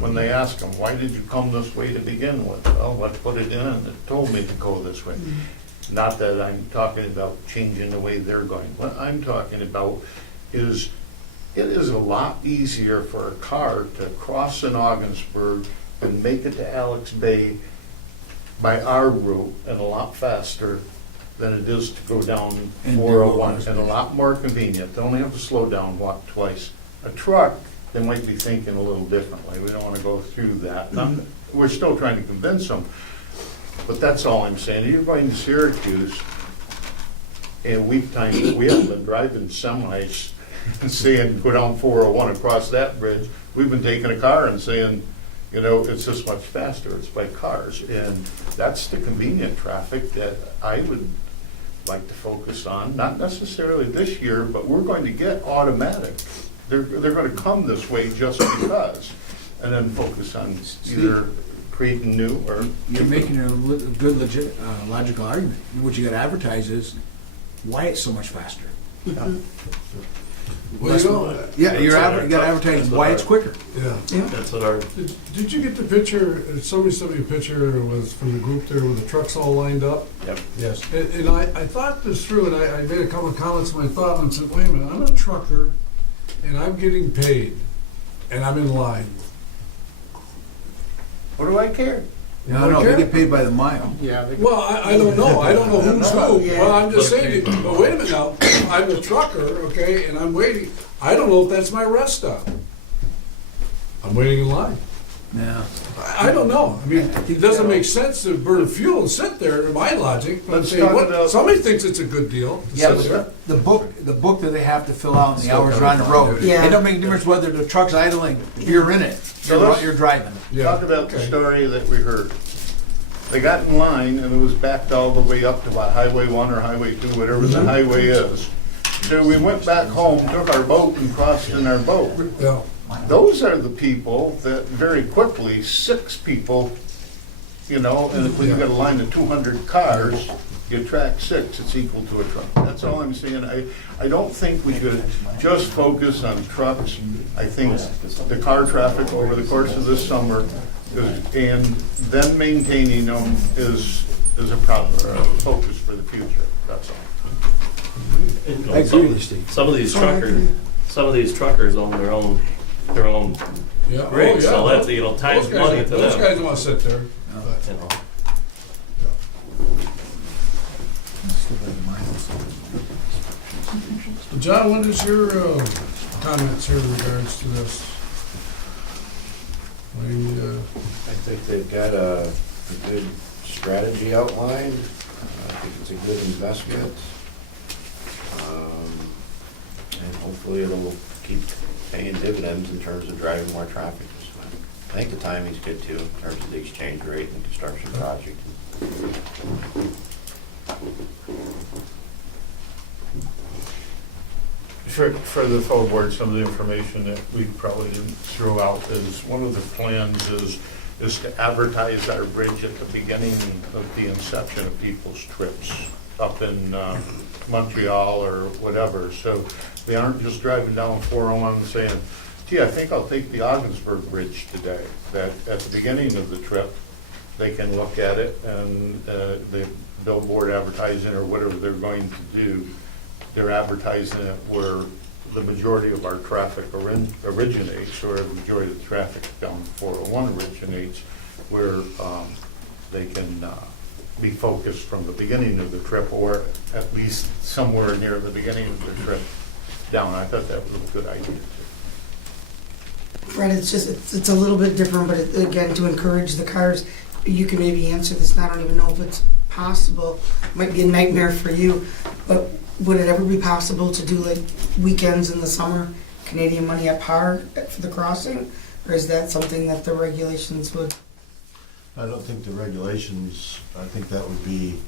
When they ask them, why did you come this way to begin with? Well, I put it in and it told me to go this way. Not that I'm talking about changing the way they're going. What I'm talking about is it is a lot easier for a car to cross in Ogdensburg and make it to Alex Bay by our route, and a lot faster than it is to go down And 401, do and a lot more convenient. They only have to slow down, walk twice. A truck, they might be thinking a little differently. We don't want to go through that. We're still trying to convince them. But that's all I'm saying. You're going to Syracuse, and we haven't been driving semis and saying, go down 401 across that bridge. We've been taking a car and saying, you know, it's this much faster. It's by cars. And that's the convenient traffic that I would like to focus on. Not necessarily this year, but we're going to get automatic. They're going to come this way just because. And then focus on either creating new or... You're making a good logical argument. What you gotta advertise is why it's so much faster. Well, you know, You gotta advertise why it's quicker. yeah. That's what our, Did you get the picture, somebody sent me a picture, it was from the group there with the trucks all lined up? Yep. Yes. And I thought this through, and I made a couple of comments in my thought, and said, wait a minute, I'm a trucker, and I'm getting paid, and I'm in line. What do I care? No, they get paid by the mile. Yeah. Well, I don't know. I don't know who's who. Yeah. Well, I'm just saying, but wait a minute now. I'm a trucker, okay, and I'm waiting. I don't know if that's my rest stop. I'm waiting in line. No. I don't know. I mean, it doesn't make sense to burn fuel and sit there, in my logic. But Let's say, talk what, about- somebody thinks it's a good deal to Yeah, sit there. but the book that they have to fill out and the hours are on the road. Yeah. It don't make a difference whether the truck's idling, if you're in it, you're driving. Yeah. Talk about the Okay. story that we heard. They got in line and it was backed all the way up to what, Highway 1 or Highway 2, whatever the highway is. So we went back home, took our boat and crossed in our boat. Yeah. Those are the people that very quickly, 6 people, you know, and if we got a line of 200 cars, you track 6, it's equal to a truck. That's all I'm saying. I don't think we should just focus on trucks. I think the car traffic over the course of this summer and then maintaining them is a problem, or a focus for the future. That's all. And, you know, I agree with you, Steve. Some of these Oh, I agree. truckers own their own Yeah, oh, rigs, yeah. so that's, you know, time's Those guys- money to Those them. guys don't wanna sit there. No. but- You know. Still better than mine. John, what is your comments here in regards to this? I mean, I think they've got a good strategy outlined. I think it's a good investment. And hopefully it'll keep paying dividends in terms of driving more traffic this way. I think the timing's good too, in terms of the exchange rate and the construction project. For the full board, some of the information that we probably didn't throw out is, one of the plans is to advertise our bridge at the beginning of the inception of people's trips up in Montreal or whatever. So they aren't just driving down 401 and saying, gee, I think I'll take the Ogdensburg Bridge today. That at the beginning of the trip, they can look at it and the billboard advertising or whatever they're going to do, they're advertising it where the majority of our traffic originates, or the majority of the traffic down 401 originates, where they can be focused from the beginning of the trip, or at least somewhere near the beginning of the trip down. I thought that was a good idea too. Fred, it's a little bit different, but again, to encourage the cars, you can maybe answer this, and I don't even know if it's possible. It might be a nightmare for you, but would it ever be possible to do like weekends in the summer, Canadian money at par for the crossing? Or is that something that the regulations would? I don't think the regulations, I think that would be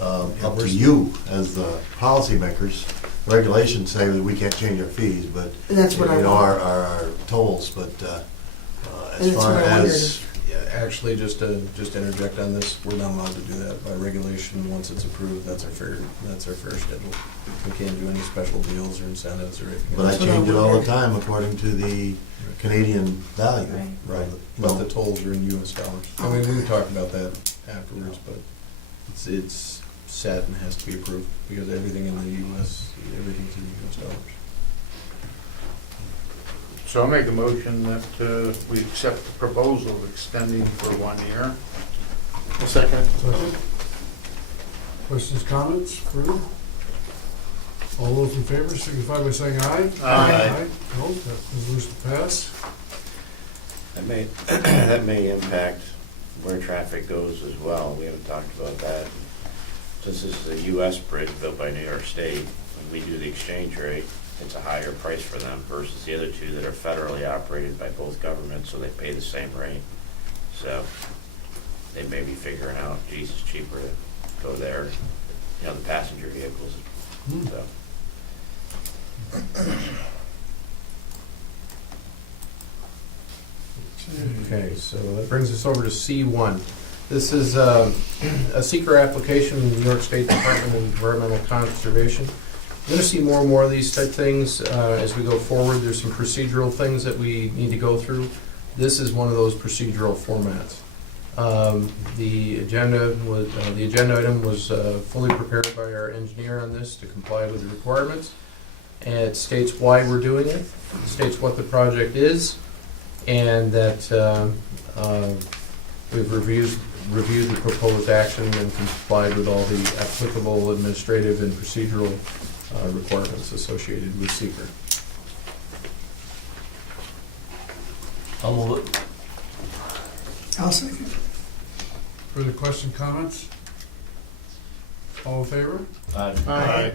up to you as the policymakers. Regulations say that we can't change our fees, but, And that's what I you know, wondered. our tolls, but And as that's far what I as, Yeah, actually, just to interject on this, we're not allowed to do that by regulation. Once it's approved, that's our fair schedule. We can't do any special deals or incentives or anything. but I That's what I change it all the wondered. time according to the Canadian value. Right. Right, You but know, the tolls are in US dollars. I mean, we can talk about that afterwards, but it's set and has to be approved, because everything in the US, everything's in US dollars. So I'll make a motion that we accept the proposal of extending for 1 year. A second. second? Questions, comments, further? All those in favor signify by saying aye. Aye. Opposed, that resolution passed. That may impact where traffic goes as well. We haven't talked about that. Since this is a US bridge built by New York State, when we do the exchange rate, it's a higher price for them versus the other two that are federally operated by both governments, so they pay the same rate. So they may be figuring out, geez, it's cheaper to go there, you know, the passenger vehicles. So. Okay, so that brings us over to C1. This is a seeker application in the New York State Department of Environmental Conservation. You're going to see more and more of these type things as we go forward. There's some procedural things that we need to go through. This is one of those procedural formats. The agenda item was fully prepared by our engineer on this to comply with the requirements. And it states why we're doing it, it states what the project is, and that we've reviewed the proposed action and complied with all the applicable administrative and procedural requirements associated with seeker. I'll move it. I'll second. Further question, comments? All in favor? Aye. Aye.